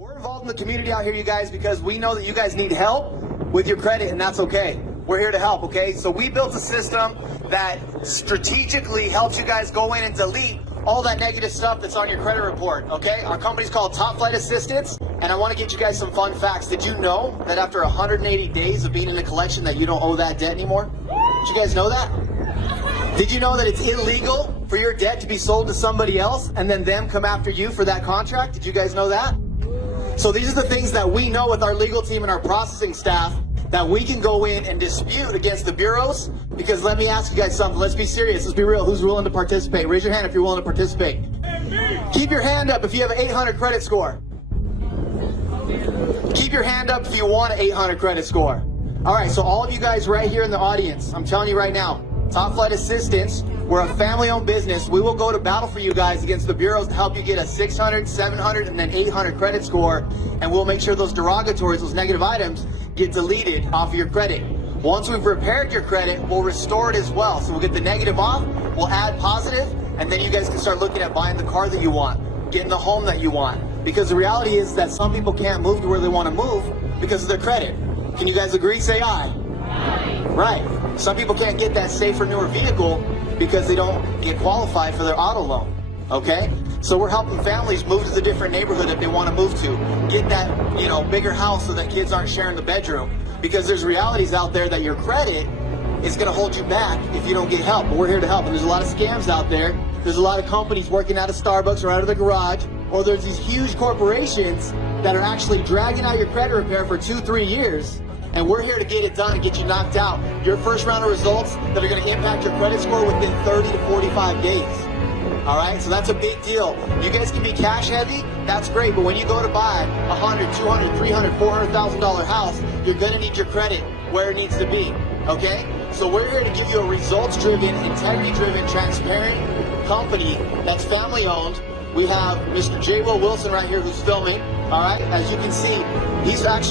We're involved in the community out here, you guys, because we know that you guys need help with your credit, and that's okay. We're here to help, okay? So we built a system that strategically helps you guys go in and delete all that negative stuff that's on your credit report, okay? Our company's called Top Flight Assistance, and I want to get you guys some fun facts. Did you know that after 180 days of being in a collection that you don't owe that debt anymore? Did you guys know that? Did you know that it's illegal for your debt to be sold to somebody else and then them come after you for that contract? Did you guys know that? So these are the things that we know with our legal team and our processing staff that we can go in and dispute against the bureaus. Because let me ask you guys something. Let's be serious. Let's be real. Who's willing to participate? Raise your hand if you're willing to participate. Keep your hand up if you have an 800 credit score. Keep your hand up if you want an 800 credit score. All right, so all of you guys right here in the audience, I'm telling you right now, Top Flight Assistance, we're a family-owned business. We will go to battle for you guys against the bureaus to help you get a 600, 700, and then 800 credit score, and we'll make sure those derogatories, those negative items, get deleted off of your credit. Once we've repaired your credit, we'll restore it as well. So we'll get the negative off, we'll add positive, and then you guys can start looking at buying the car that you want, getting the home that you want. Because the reality is that some people can't move to where they want to move because of their credit. Can you guys agree? Say aye. Aye. Right. Some people can't get that safer, newer vehicle because they don't get qualified for their auto loan. Okay? So we're helping families move to the different neighborhood that they want to move to. Get that, bigger house so that kids aren't sharing the bedroom. Because there's realities out there that your credit is going to hold you back if you don't get help. But we're here to help. And there's a lot of scams out there. There's a lot of companies working out of Starbucks or out of the garage. Or there's these huge corporations that are actually dragging out your credit repair for 2-3 years. And we're here to get it done and get you knocked out. Your first round of results that are going to impact your credit score within 30 to 45 days. All right, so that's a big deal. You guys can be cash heavy, that's great, but when you go to buy a $100, $200, $300, $400,000 house, you're going to need your credit where it needs to be, okay? So we're here to give you a results-driven, integrity-driven, transparent company that's family-owned. We have Mr. J. Will Wilson right here who's filming, all right? As you can see,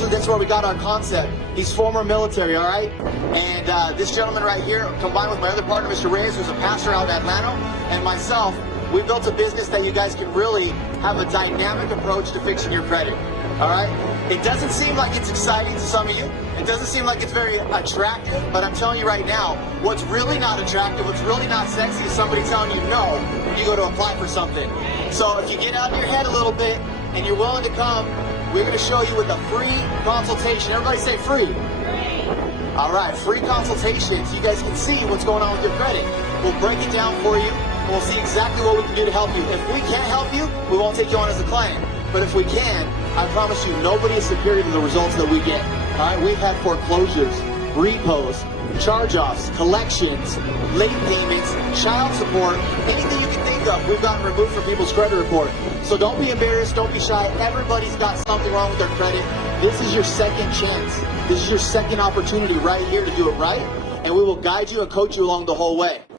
that's where we got our concept. He's former military, all right? And this gentleman right here, combined with my other partner, Mr. Reyes, who's a pastor out in Atlanta, and myself, we built a business that you guys can really have a dynamic approach to fixing your credit, all right? It doesn't seem like it's exciting to some of you. It doesn't seem like it's very attractive, but I'm telling you right now, what's really not attractive, what's really not sexy is somebody telling you no when you go to apply for something. So if you get out of your head a little bit and you're willing to come, we're going to show you with a free consultation. Everybody say free. All right, free consultations. You guys can see what's going on with your credit. We'll break it down for you, and we'll see exactly what we can do to help you. If we can't help you, we won't take you on as a client. But if we can, I promise you, nobody is superior to the results that we get. All right, we've had foreclosures, repos, charge-offs, collections, late payments, child support, anything you can think of, we've gotten removed from people's credit report. So don't be embarrassed, don't be shy. Everybody's got something wrong with their credit. This is your second chance. This is your second opportunity right here to do it right, and we will guide you and coach you along the whole way.